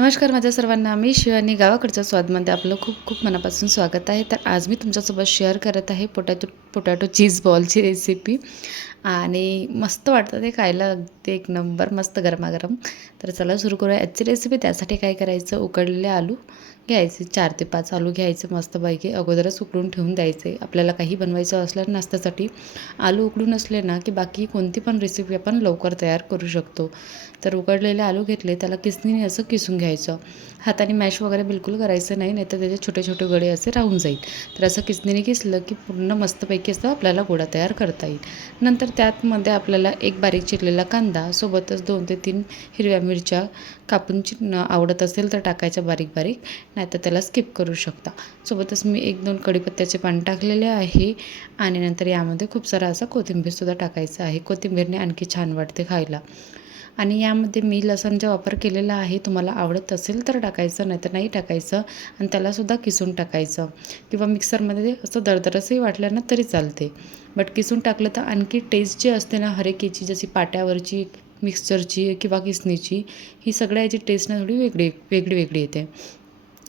नमस्कार माझ्या सर्वांना, मी शिवानी. गावाकडच्या स्वादमध्ये आपलं खूप खूप मनापासून स्वागत आहे. तर आज मी तुमच्यासोबत शेअर करत आहे पोटॅटो चीज बॉलची रेसिपी. आणि मस्त वाटतं ते खायला, अगदी एक नंबर मस्त गरमागरम. तर चला सुरू करूया आजची रेसिपी. त्यासाठी काय करायचं, उकडलेले आलू घ्यायचे, 4 ते 5 आलू घ्यायचे मस्तपैकी. अगोदरच उकडून ठेवून द्यायचे. आपल्याला काही बनवायचं असलं नाश्त्यासाठी, आलू उकडून असले ना की बाकी कोणती पण रेसिपी आपण लवकर तयार करू शकतो. तर उकडलेले आलू घेतले, त्याला किसणीने असं किसून घ्यायचं. हाताने मॅश वगैरे बिलकुल करायचं नाही, नाहीतर त्याचे छोटे छोटे गडे असे राहून जाईल. तर असं किसणीने किसलं की पूर्ण मस्तपैकी असं आपल्याला गोळा तयार करता येईल. नंतर त्यामध्ये आपल्याला एक बारीक चिरलेला कांदा, सोबतच 2 ते 3 हिरव्या मिरच्या कापून आवडत असेल तर टाकायच्या बारीक बारीक, नाहीतर त्याला स्किप करू शकता. सोबतच मी 1-2 कढीपत्त्याचे पान टाकलेले आहे. आणि नंतर यामध्ये खूप सारा असा कोथिंबीरसुद्धा टाकायचा आहे. कोथिंबीरने आणखी छान वाटते खायला. आणि यामध्ये मी लसणचा वापर केलेला आहे. तुम्हाला आवडत असेल तर टाकायचं, नाहीतर नाही टाकायचं. आणि त्यालासुद्धा किसून टाकायचं, किंवा मिक्सरमध्ये असं दरदरसंही वाटलं ना तरी चालते. बट किसून टाकलं तर आणखी टेस्ट जी असते ना हर एकीची, जशी पाट्यावरची, मिक्सरची किंवा किसणीची, ही सगळ्याची टेस्ट ना थोडी वेगळी वेगळी येते.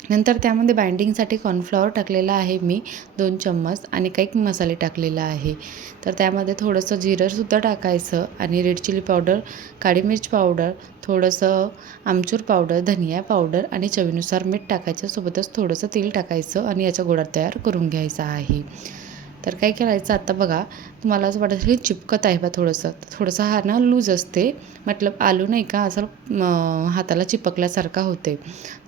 नंतर त्यामध्ये बाइंडिंगसाठी कॉर्नफ्लॉवर टाकलेला आहे मी 2 चम्मच, आणि काही मसाले टाकलेला आहे. तर त्यामध्ये थोडंसं जिरंसुद्धा टाकायचं, आणि रेड चिली पावडर, काळी मिर्च पावडर, थोडंसं आमचूर पावडर, धनिया पावडर आणि चवीनुसार मीठ टाकायचं. सोबतच थोडंसं तेल टाकायचं आणि याचा गोळा तयार करून घ्यायचा आहे. तर काय करायचं, आता बघा तुम्हाला असं वाटत असेल चिपकत आहे बा थोडंसं हा ना लूज असते, मतलब आलू नाही का असं हाताला चिपकल्यासारखा होते.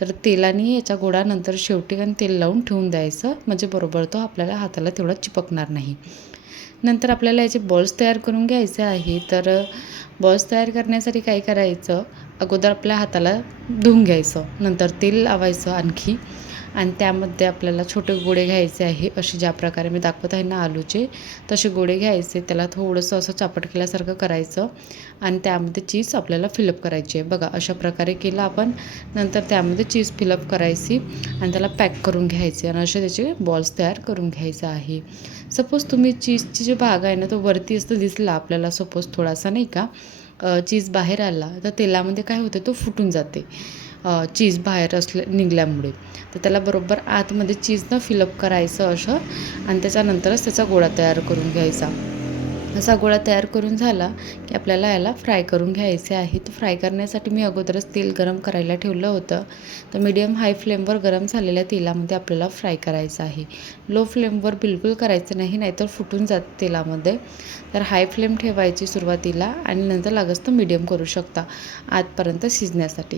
तर तेलाने याचा गोळा नंतर शेवटी आणि तेल लावून ठेवून द्यायचं, म्हणजे बरोबर तो आपल्याला हाताला तेवढा चिपकणार नाही. नंतर आपल्याला याचे बॉल्स तयार करून घ्यायचे आहे. तर बॉल्स तयार करण्यासाठी काय करायचं, अगोदर आपल्या हाताला धुवून घ्यायचं, नंतर तेल लावायचं आणखी, आणि त्यामध्ये आपल्याला छोटे गोळे घ्यायचे आहे. असे ज्या प्रकारे मी दाखवत आहे ना आलूचे, तसे गोळे घ्यायचे. त्याला थोडंसं असं चापट केल्यासारखं करायचं, आणि त्यामध्ये चीज आपल्याला फिलअप करायची आहे. बघा अशा प्रकारे केलं आपण. नंतर त्यामध्ये चीज फिलअप करायची आणि त्याला पॅक करून घ्यायचे, आणि असे त्याचे बॉल्स तयार करून घ्यायचे आहे. सपोज तुम्ही चीजची जे भाग आहे ना तो वरती असं दिसला आपल्याला, सपोज थोडासा नाही का चीज बाहेर आला, तर तेलामध्ये काय होते, तो फुटून जाते चीज बाहेर निघाल्यामुळे. तर त्याला बरोबर आतमध्ये चीजनं फिलअप करायचं असं, आणि त्याच्यानंतरच त्याचा गोळा तयार करून घ्यायचा. असा गोळा तयार करून झाला की आपल्याला याला फ्राय करून घ्यायचे आहे. तर फ्राय करण्यासाठी मी अगोदरच तेल गरम करायला ठेवलं होतं. तर मीडियम हाय फ्लेमवर गरम झालेल्या तेलामध्ये आपल्याला फ्राय करायचं आहे. लो फ्लेमवर बिलकुल करायचं नाही, नाहीतर फुटून जातं तेलामध्ये. तर हाय फ्लेम ठेवायची सुरुवातीला, आणि नंतर लागस तर मीडियम करू शकता आतपर्यंत शिजण्यासाठी.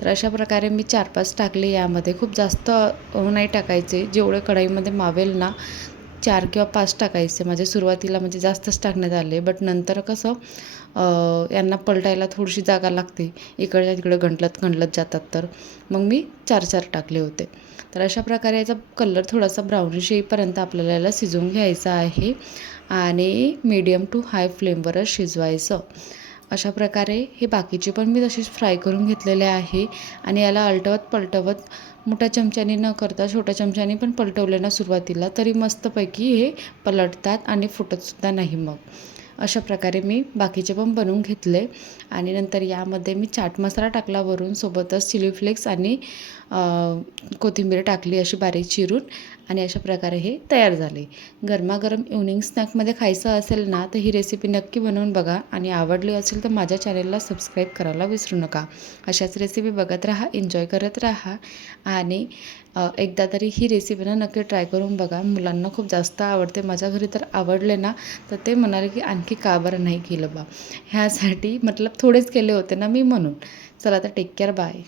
तर अशा प्रकारे मी 4-5 टाकले यामध्ये. खूप जास्त नाही टाकायचे, जेवढे कढईमध्ये मावेल ना 4 किंवा 5 टाकायचे. माझे सुरुवातीला म्हणजे जास्तच टाकण्यात आले, बट नंतर कसं यांना पलटायला थोडीशी जागा लागते, इकडच्या तिकडे गंटलत जातात, तर मग मी 4-4 टाकले होते. तर अशा प्रकारे याचा कलर थोडासा ब्राउनिश येईपर्यंत आपल्याला याला शिजवून घ्यायचा आहे, आणि मीडियम टू हाय फ्लेमवरच शिजवायचं. अशा प्रकारे हे बाकीचे पण मी तसेच फ्राय करून घेतलेले आहे. आणि याला पलटवत मोठ्या चमच्याने न करता छोट्या चमच्याने पण पलटवले ना सुरुवातीला, तरी मस्तपैकी हे पलटतात आणि फुटतसुद्धा नाही मग. अशा प्रकारे मी बाकीचे पण बनवून घेतले. आणि नंतर यामध्ये मी चाट मसाला टाकला वरून, सोबतच चिली फ्लेक्स आणि कोथिंबीर टाकली अशी बारीक चिरून, आणि अशा प्रकारे हे तयार झाले. गरमागरम इव्हनिंग स्नॅकमध्ये खायचं असेल ना, तर ही रेसिपी नक्की बनवून बघा, आणि आवडली असेल तर माझ्या चॅनलला सबस्क्राईब करायला विसरू नका. अशाच रेसिपी बघत राहा, एन्जॉय करत राहा, आणि एकदा तरी ही रेसिपी ना नक्की ट्राय करून बघा. मुलांना खूप जास्त आवडते. माझ्या घरी तर आवडले ना, तर ते म्हणाले की आणखी का बरं नाही केलं बा. ह्यासाठी मतलब थोडेच केले होते ना मी, म्हणून. चला तर टेक केअर, बाय.